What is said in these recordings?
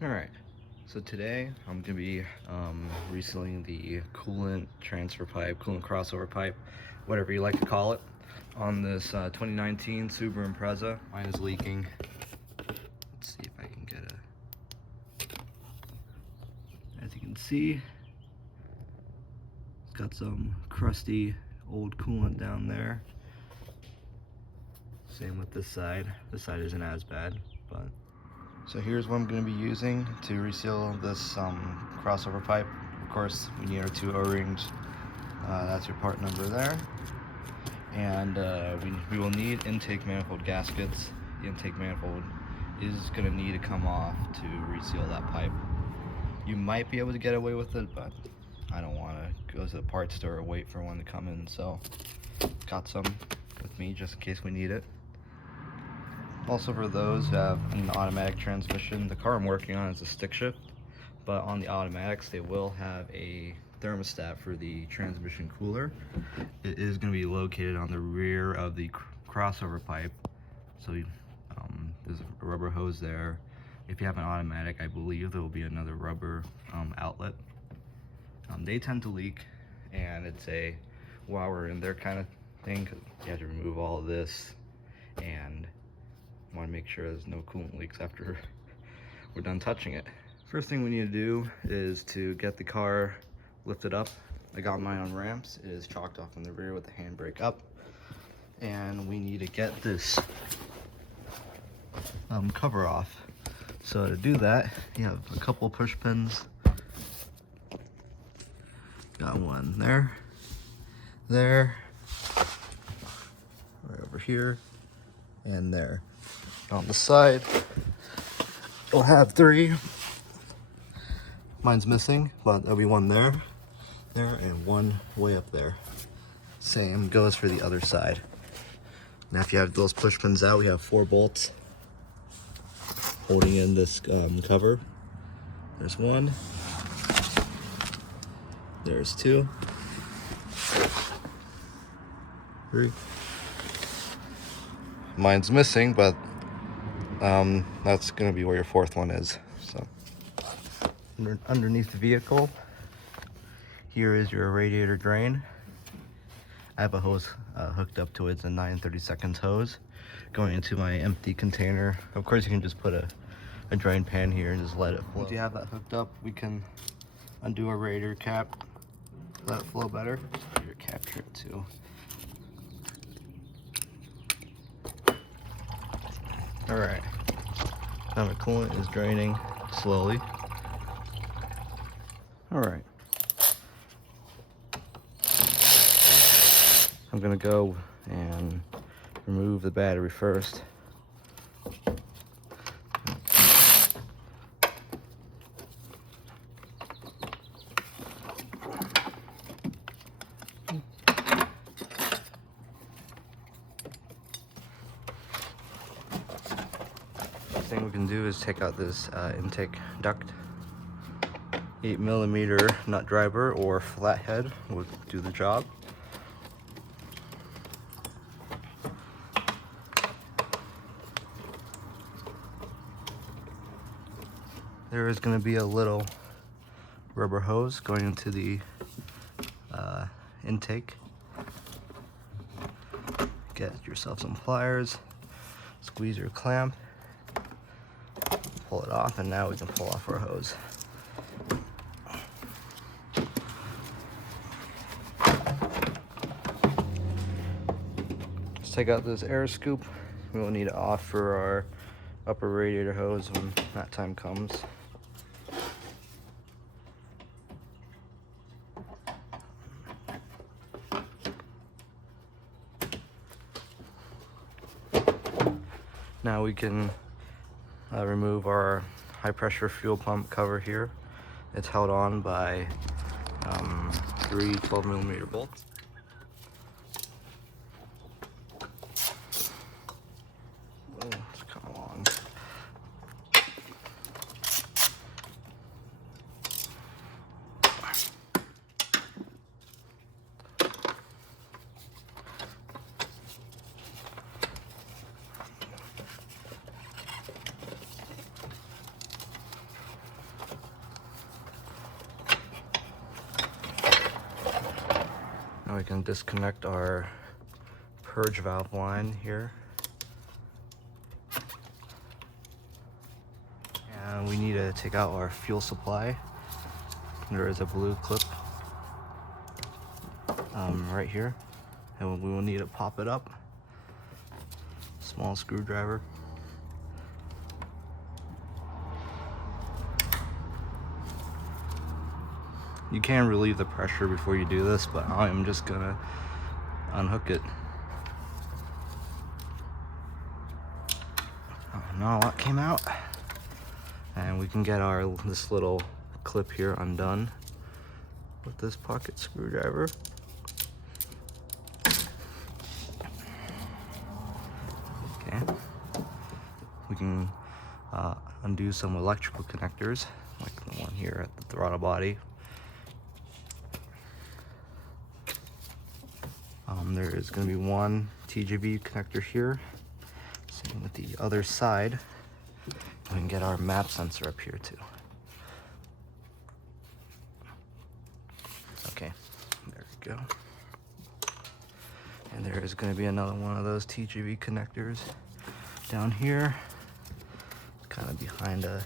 Alright, so today I'm going to be resealing the coolant transfer pipe, coolant crossover pipe, whatever you like to call it, on this 2019 Subaru Impreza. Mine is leaking. Let's see if I can get as you can see, it's got some crusty old coolant down there. Same with this side. This side isn't as bad, but so here's what I'm going to be using to reseal this crossover pipe. Of course, we need our 2 O-rings. That's your part number there. And we will need intake manifold gaskets. The intake manifold is going to need to come off to reseal that pipe. You might be able to get away with it, but I don't want to go to the parts store or wait for one to come in, so got some with me just in case we need it. Also, for those who have an automatic transmission, the car I'm working on is a stick shift, but on the automatics they will have a thermostat for the transmission cooler. It is going to be located on the rear of the crossover pipe, so there's a rubber hose there. If you have an automatic, I believe there will be another rubber outlet. They tend to leak, and it's a while we're in there kind of thing, 'cause you have to remove all of this and want to make sure there's no coolant leaks after we're done touching it. First thing we need to do is to get the car lifted up. I got mine on ramps. It is chalked off in the rear with the handbrake up, and we need to get this cover off. So to do that, you have a couple push pins. Got one there, right over here, and there. On the side, you'll have 3. Mine's missing, but there'll be one there, and one way up there. Same goes for the other side. Now if you have those push pins out, we have 4 bolts holding in this cover. There's 1. There's 2. 3. Mine's missing, but that's going to be where your 4th one is. So underneath the vehicle, here is your radiator drain. I have a hose hooked up to it. It's a 9/32 hose going into my empty container. Of course, you can just put a drain pan here and just let it flow. Once you have that hooked up, we can undo our radiator cap, let it flow better. Your cap here too. Alright, now my coolant is draining slowly. Alright. I'm gonna go and remove the battery first. Thing we can do is take out this intake duct. 8mm nut driver or flathead will do the job. There is going to be a little rubber hose going into the intake. Get yourself some pliers, squeeze your clamp, pull it off, and now we can pull off our hose. Let's take out this air scoop. We will need it off for our upper radiator hose when that time comes. Now we can remove our high pressure fuel pump cover here. It's held on by 3 12mm bolts. Oh, it's come along. we can disconnect our purge valve line here. And we need to take out our fuel supply. There is a blue clip right here, and we will need to pop it up. Small screwdriver. You can relieve the pressure before you do this, but I'm just gonna unhook it. Oh, not a lot came out. And we can get this little clip here undone with this pocket screwdriver. Okay. We can undo some electrical connectors, like the one here at the throttle body. There is going to be one TGV connector here. Same with the other side. We can get our map sensor up here too. Okay, there we go. And there is going to be another one of those TGV connectors down here, kind of behind a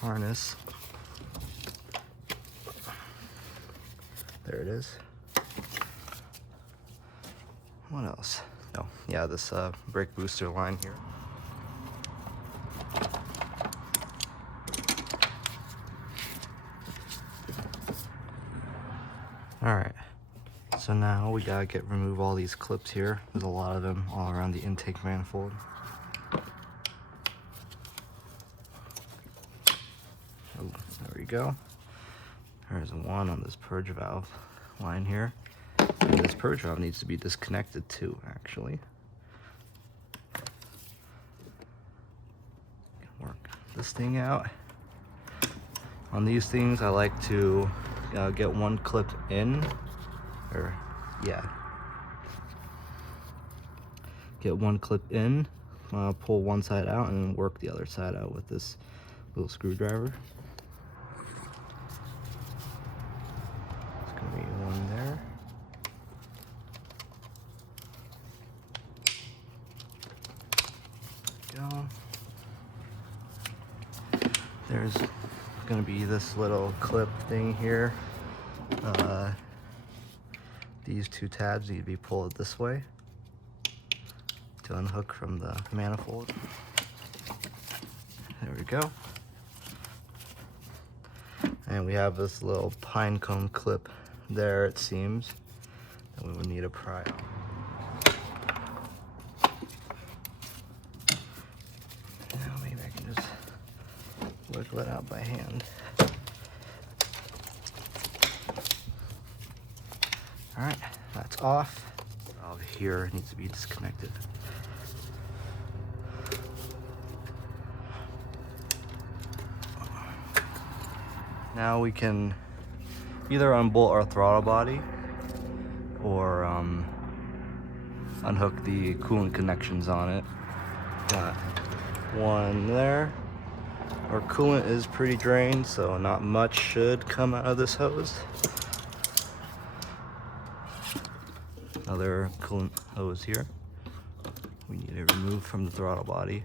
harness. There it is. What else? Oh, yeah, this brake booster line here. Alright, so now we gotta remove all these clips here. There's a lot of them all around the intake manifold. Oh, there we go. There's one on this purge valve line here. And this purge valve needs to be disconnected too, actually. Work this thing out. On these things, I like to get one clip in, get one clip in, pull one side out, and then work the other side out with this little screwdriver. There's gonna be one there. Go. There's gonna be this little clip thing here. These two tabs need to be pulled this way to unhook from the manifold. There we go. And we have this little pine cone clip there, it seems, that we would need to pry out. Wiggle it out by hand. Alright, that's off. Valve here needs to be disconnected. Now we can either unbolt our throttle body or unhook the coolant connections on it. Got one there. Our coolant is pretty drained, so not much should come out of this hose. Another coolant hose here. We need to remove from the throttle body.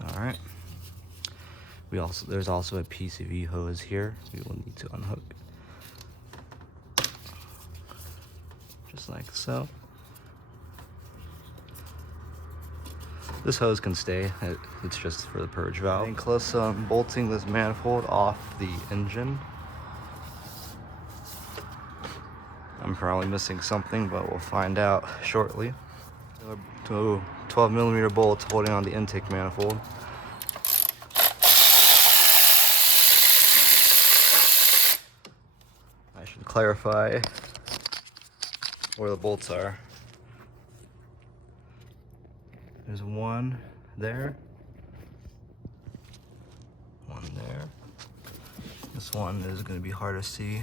All right. There's also a PCV hose here we will need to unhook. Just like so. This hose can stay, it's just for the purge valve. And close bolting this manifold off the engine. I'm probably missing something, but we'll find out shortly. 12mm bolts holding on the intake manifold. I should clarify where the bolts are. There's one there, one there. This one is going to be hard to see.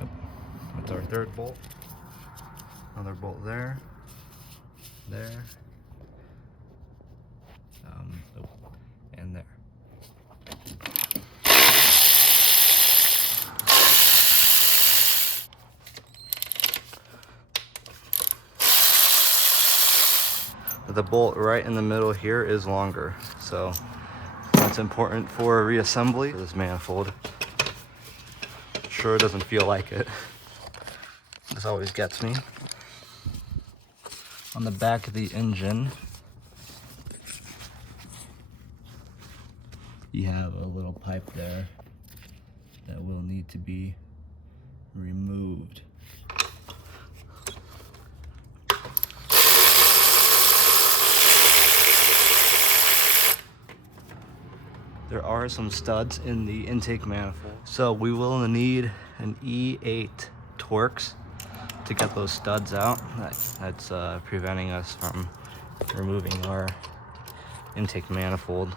Yep, that's our third bolt. Another bolt there, there, and there. The bolt right in the middle here is longer, so that's important for reassembly. This manifold, sure doesn't feel like it. This always gets me. On the back of the engine, you have a little pipe there that will need to be removed. There are some studs in the intake manifold, so we will need an E8 Torx to get those studs out. That's preventing us from removing our intake manifold.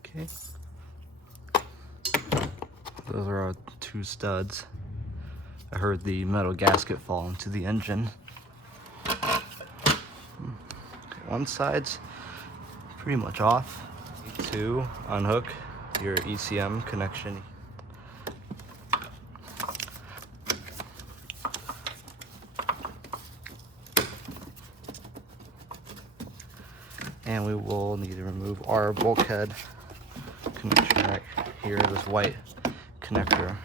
Okay, those are our 2 studs. I heard the metal gasket fall into the engine. One side's pretty much off. To unhook your ECM connection. And we will need to remove our bulkhead connection right here, this white connector.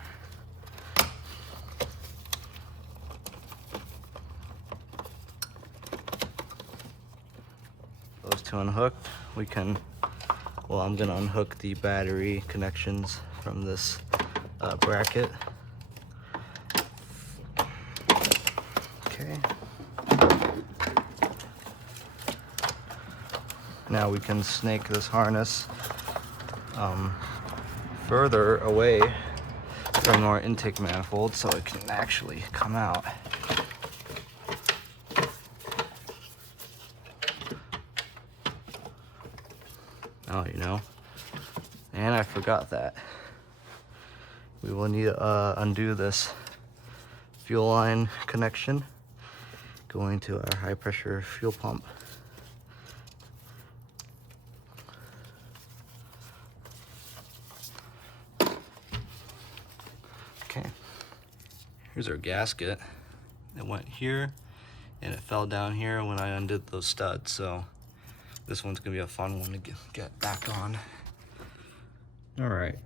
Those 2 unhooked, we can, well, I'm gonna unhook the battery connections from this bracket. Okay. Now we can snake this harness further away from our intake manifold so it can actually come out. Oh, you know, and I forgot that. We will need to undo this fuel line connection going to our high pressure fuel pump. Okay, here's our gasket. It went here and it fell down here when I undid those studs, so this one's gonna be a fun one to get back on. All right,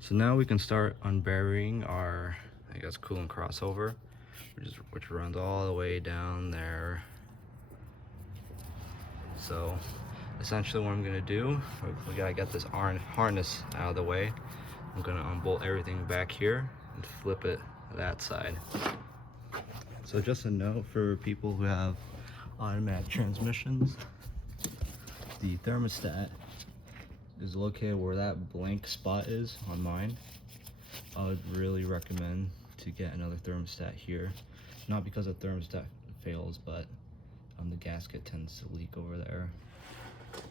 so now we can start unburying our, I guess, coolant crossover, which runs all the way down there. So essentially what I'm gonna do, we gotta get this harness out of the way. I'm gonna unbolt everything back here and flip it that side. So just a note for people who have automatic transmissions, the thermostat is located where that blank spot is on mine. I would really recommend to get another thermostat here. Not because the thermostat fails, but the gasket tends to leak over there.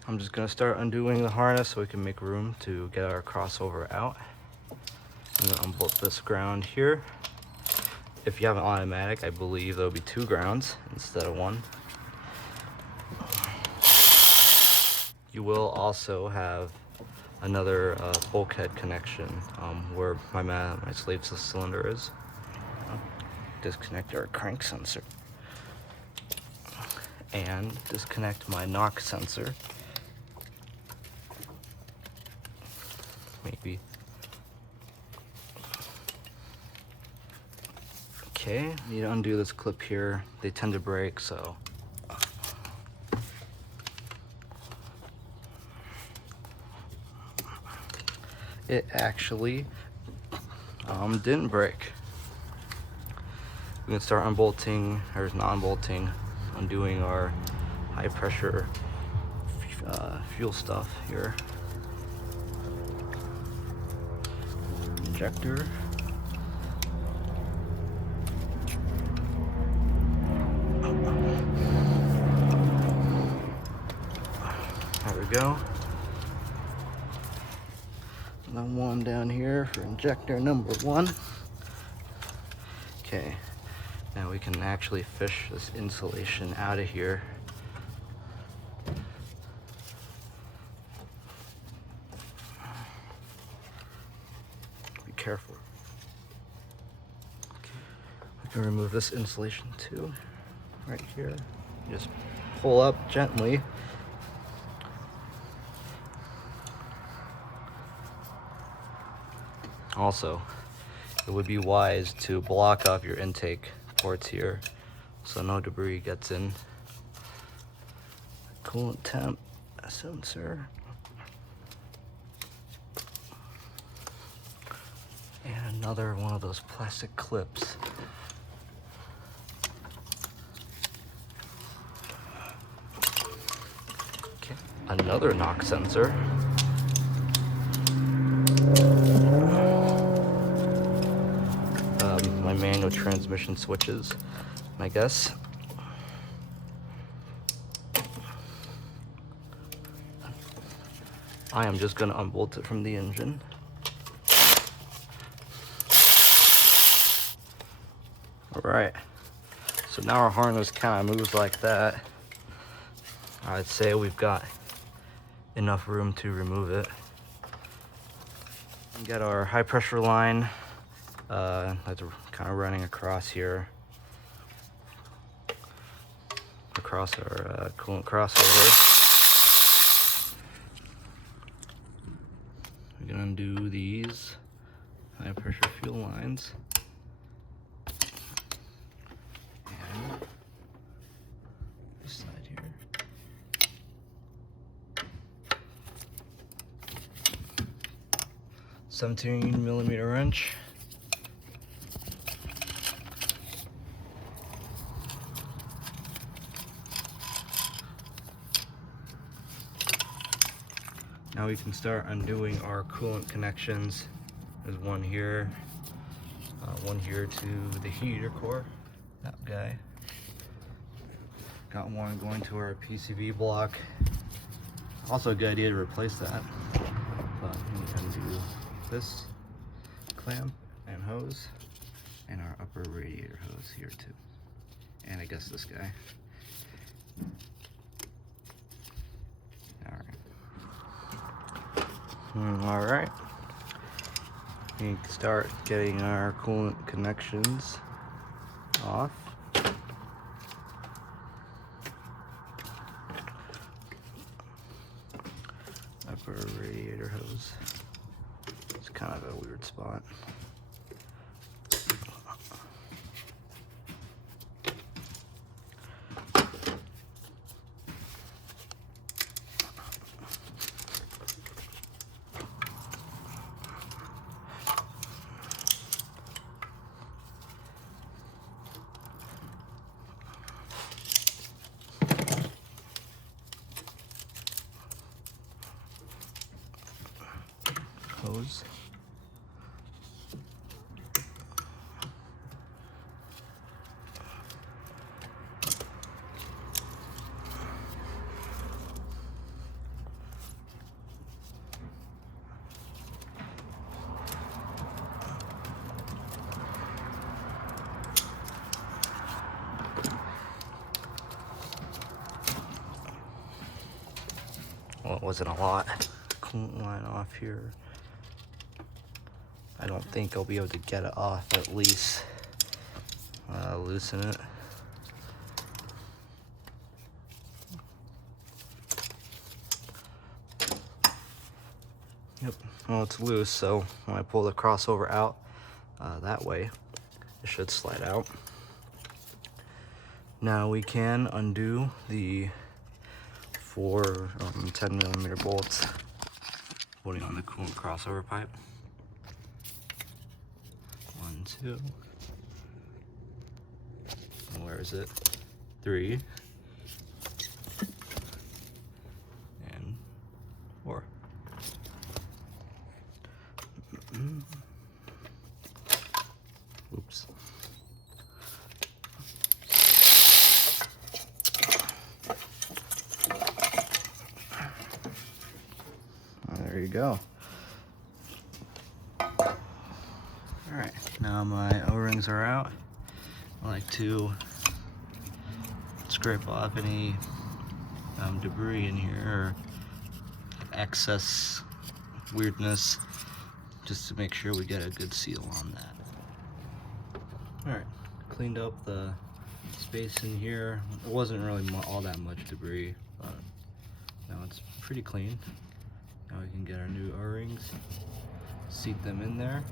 I'm just gonna start undoing the harness so we can make room to get our crossover out. I'm gonna unbolt this ground here. If you have an automatic, I believe there'll be 2 grounds instead of 1. You will also have another bulkhead connection where my slave cylinder is. Disconnect our crank sensor and disconnect my knock sensor. Maybe. Okay, need to undo this clip here. They tend to break, so. It actually didn't break. We can start unbolting, or non-bolting, undoing our high pressure fuel stuff here. Injector. There we go. one down here for injector number 1. Okay, now we can actually fish this insulation out of here. Be careful. We can remove this insulation too, right here. Just pull up gently. Also, it would be wise to block off your intake ports here so no debris gets in. Coolant temp sensor. And another one of those plastic clips. Okay, another knock sensor. My manual transmission switches, I guess. I am just gonna unbolt it from the engine. All right, so now our harness kind of moves like that. I'd say we've got enough room to remove it. We got our high pressure line that's kind of running across here, across our coolant crossover. We're gonna undo these high pressure fuel lines. And this side here. $17mm wrench. Now we can start undoing our coolant connections. There's one here to the heater core, that guy. Got one going to our PCV block. Also a good idea to replace that. But we can do this clamp and hose, and our upper radiator hose here too. And I guess this guy. All right, we can start getting our coolant connections off. Upper radiator hose. It's kind of a weird spot. Hose. Well, it wasn't a lot. Coolant line off here. I don't think I'll be able to get it off, at least loosen it. Yep, well, it's loose, so when I pull the crossover out that way, it should slide out. Now we can undo the 4 10mm bolts, putting on the coolant crossover pipe. 1, 2. Where is it? 3. And 4. Oops. There you go. Now my O-rings are out. I like to scrape off any debris in here or excess weirdness, just to make sure we get a good seal on that. Alright, cleaned up the space in here. It wasn't really all that much debris, but now it's pretty clean. Now we can get our new O-rings, seat them in there.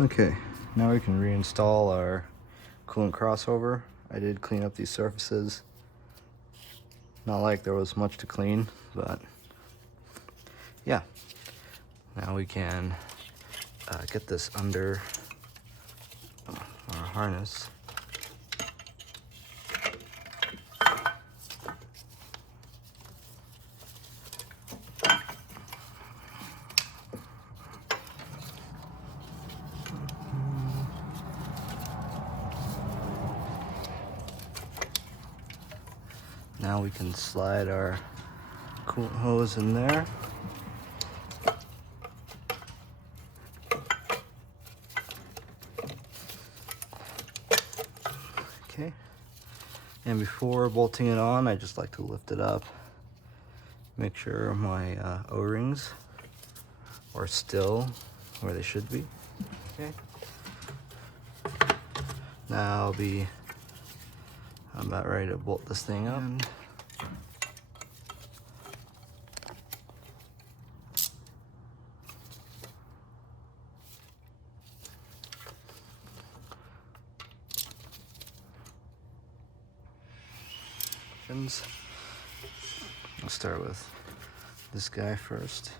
Okay, now we can reinstall our coolant crossover. I did clean up these surfaces. Not like there was much to clean, but yeah. Now we can get this under our harness. Now we can slide our coolant hose in there. Okay. And before bolting it on, I just like to lift it up. Make sure my O-rings are still where they should be. Okay. Now I'm about ready to bolt this thing up. I'll start with this guy first.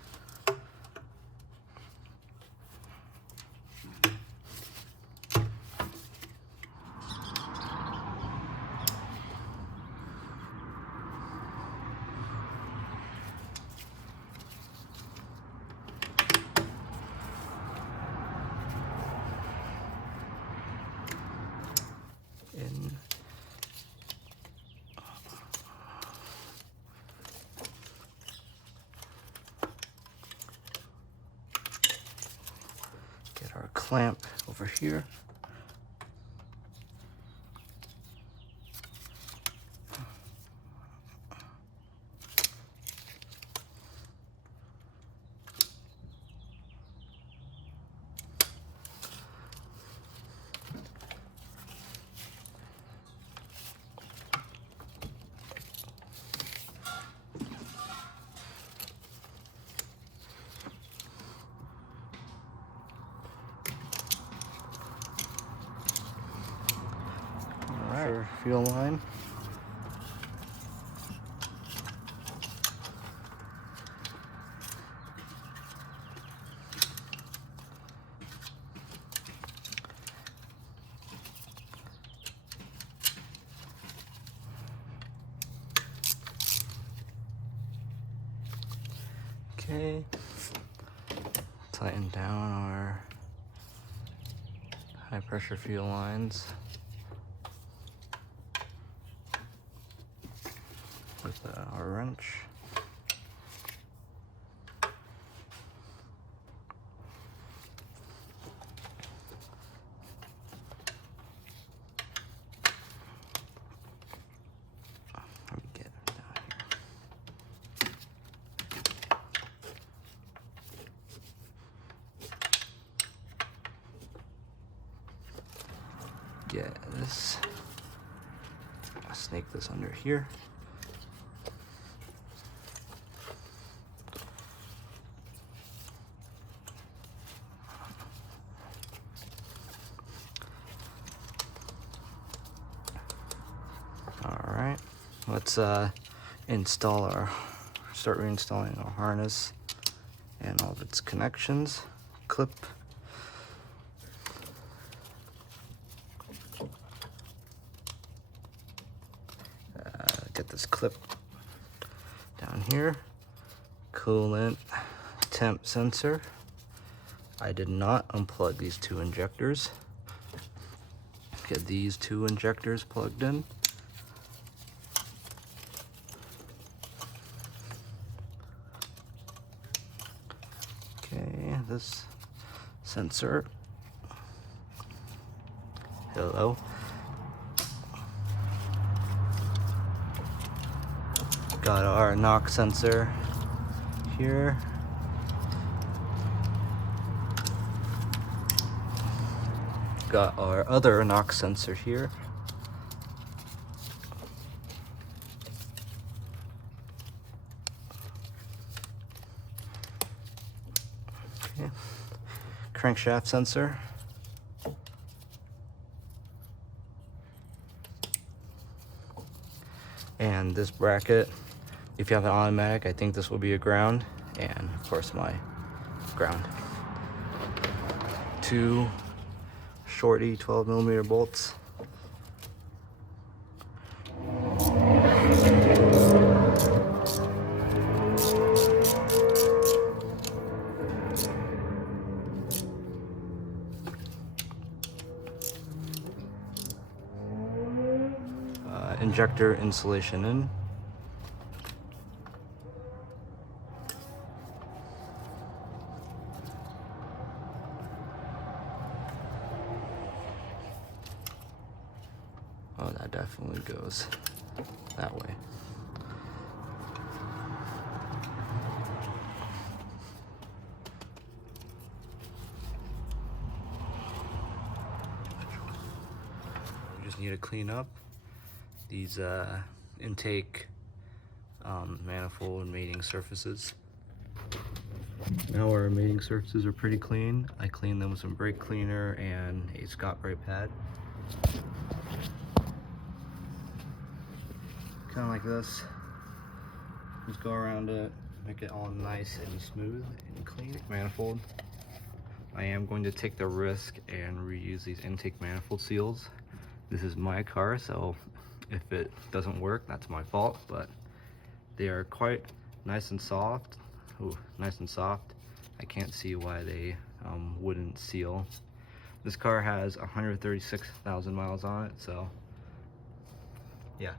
Get our clamp over here. Our fuel line. Okay, tighten down our high pressure fuel lines with our wrench. Let me get it down here. Get this. I'll snake this under here. Alright, let's start reinstalling our harness and all of its connections. Clip. Get this clip down here. Coolant temp sensor. I did not unplug these two injectors. Get these two injectors plugged in. Okay, this sensor. Hello. Got our knock sensor here. Got our other knock sensor here. Okay. Crankshaft sensor. And this bracket, if you have an automatic, I think this will be a ground, and of course my ground. Two shorty 12mm bolts. Injector insulation in. Oh, that definitely goes that way. We just need to clean up these intake manifold mating surfaces. Now our mating surfaces are pretty clean. I cleaned them with some brake cleaner and a Scott brake pad. Kind of like this. Just go around it, make it all nice and smooth and clean. Manifold. I am going to take the risk and reuse these intake manifold seals. This is my car, so if it doesn't work, that's my fault, but they are quite nice and soft. Ooh, nice and soft. I can't see why they wouldn't seal. This car has 136,000 miles on it, so yeah.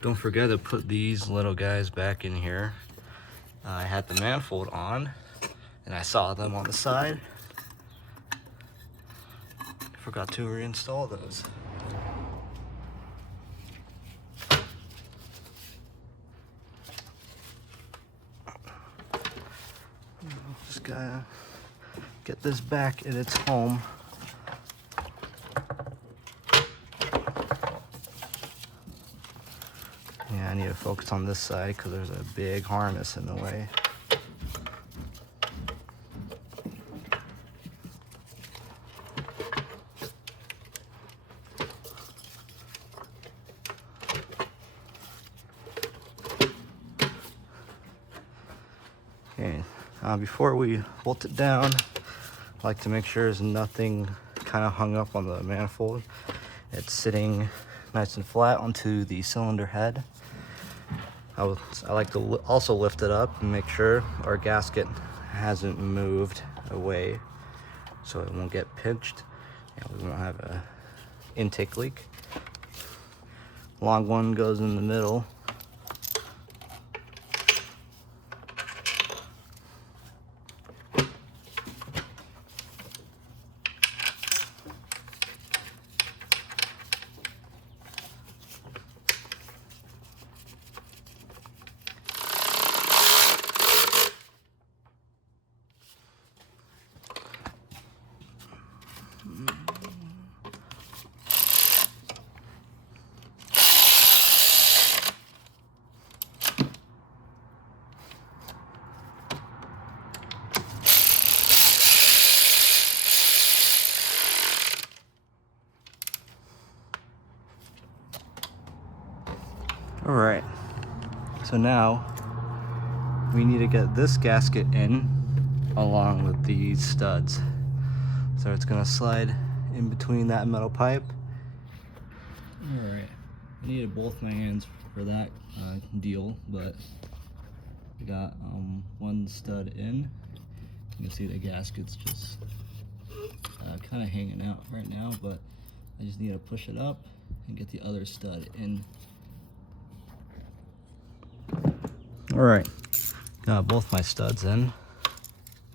Don't forget to put these little guys back in here. I had the manifold on, and I saw them on the side. Forgot to reinstall those. Just gotta get this back in its home. Yeah, I need to focus on this side because there's a big harness in the way. Okay, before we bolt it down, I like to make sure there's nothing kind of hung up on the manifold. It's sitting nice and flat onto the cylinder head. I like to also lift it up and make sure our gasket hasn't moved away so it won't get pinched and we won't have an intake leak. Long one goes in the middle. All right, so now we need to get this gasket in along with these studs. So it's gonna slide in between that metal pipe. All right, I needed both my hands for that deal, but We got one stud in. You can see the gasket's just kind of hanging out right now, but I just need to push it up and get the other stud in. All right, got both my studs in.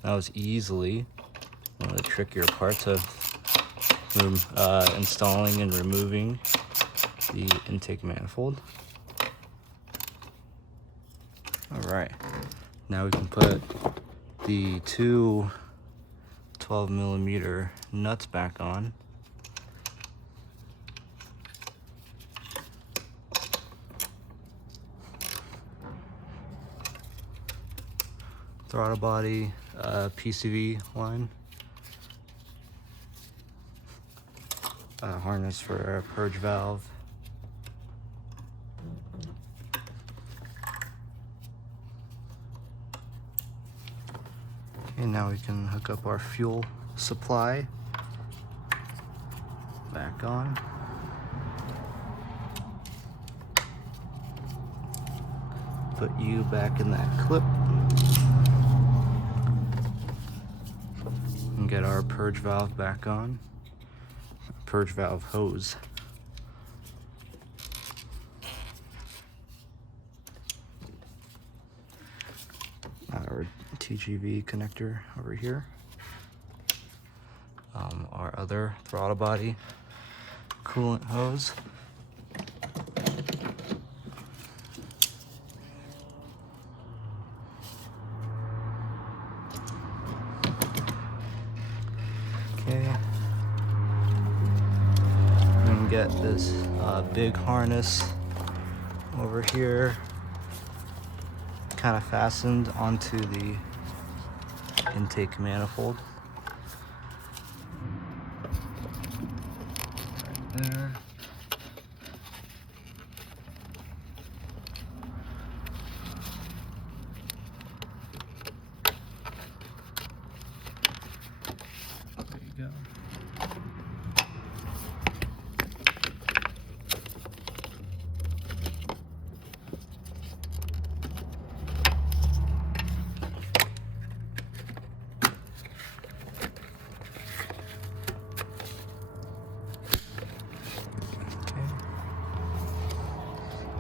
That was easily one of the trickier parts of installing and removing the intake manifold. All right, now we can put the two 12mm nuts back on. Throttle body, PCV line. Harness for a purge valve. Okay, now we can hook up our fuel supply back on. Put you back in that clip. And get our purge valve back on. Purge valve hose. Our TGV connector over here. Our other throttle body coolant hose. Okay. And get this big harness over here, kind of fastened onto the intake manifold. Right there. There you go.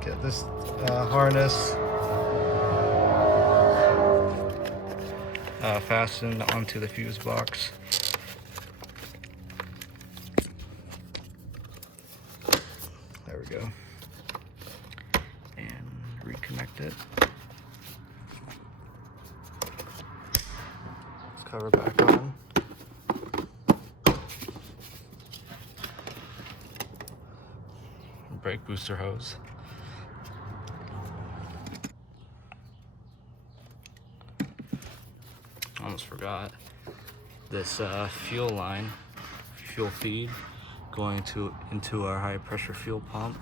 Get this harness fastened onto the fuse box. There we go. And reconnect it. Let's cover back on. Brake booster hose. Almost forgot this fuel line, fuel feed, going into our high pressure fuel pump.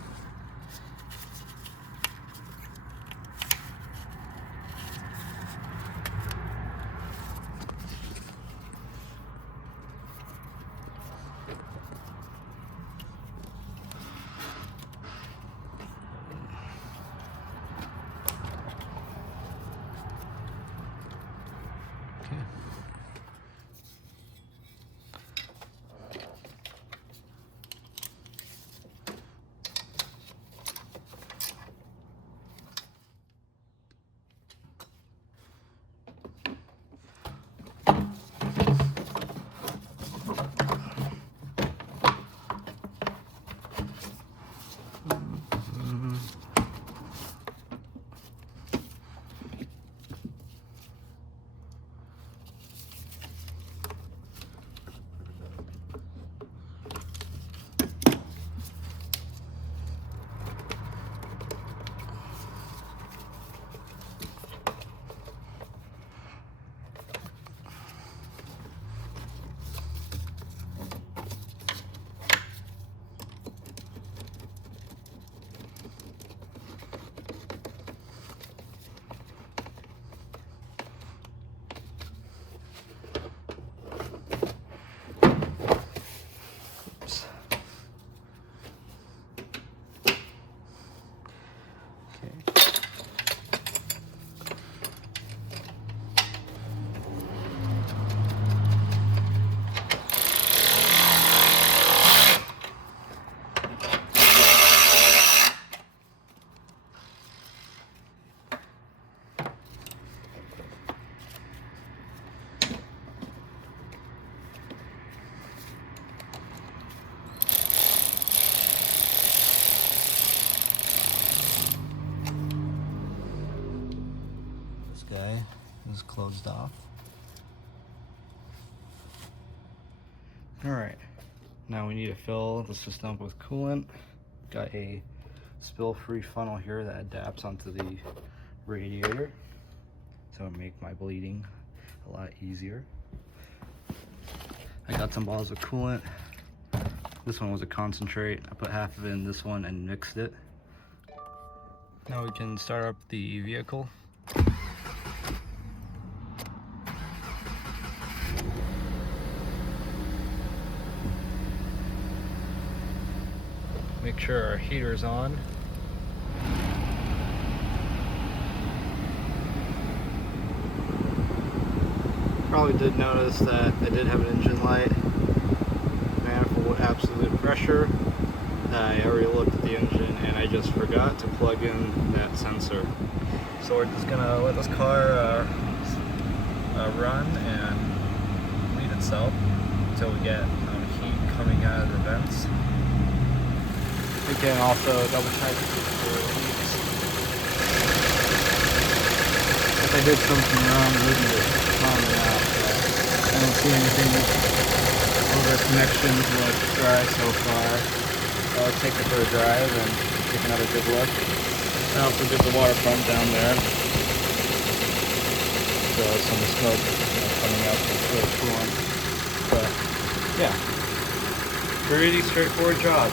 closed off. Alright, now we need to fill the system with coolant. Got a spill-free funnel here that adapts onto the radiator, so it'll make my bleeding a lot easier. I got some bottles of coolant. This one was a concentrate. I put half of it in this one and mixed it. Now we can start up the vehicle. Make sure our heater's on. Probably did notice that I did have an engine light, manifold absolute pressure. I already looked at the engine and I just forgot to plug in that sensor. So we're just gonna let this car run and bleed itself until we get heat coming out of the vents. We can also double check for leaks. If I did something wrong, we can just calm it out. I don't see anything over connections look dry so far. I'll take it for a drive and take another good look. I also did the water pump down there. So some smoke coming out from the coolant. But yeah, pretty straightforward job.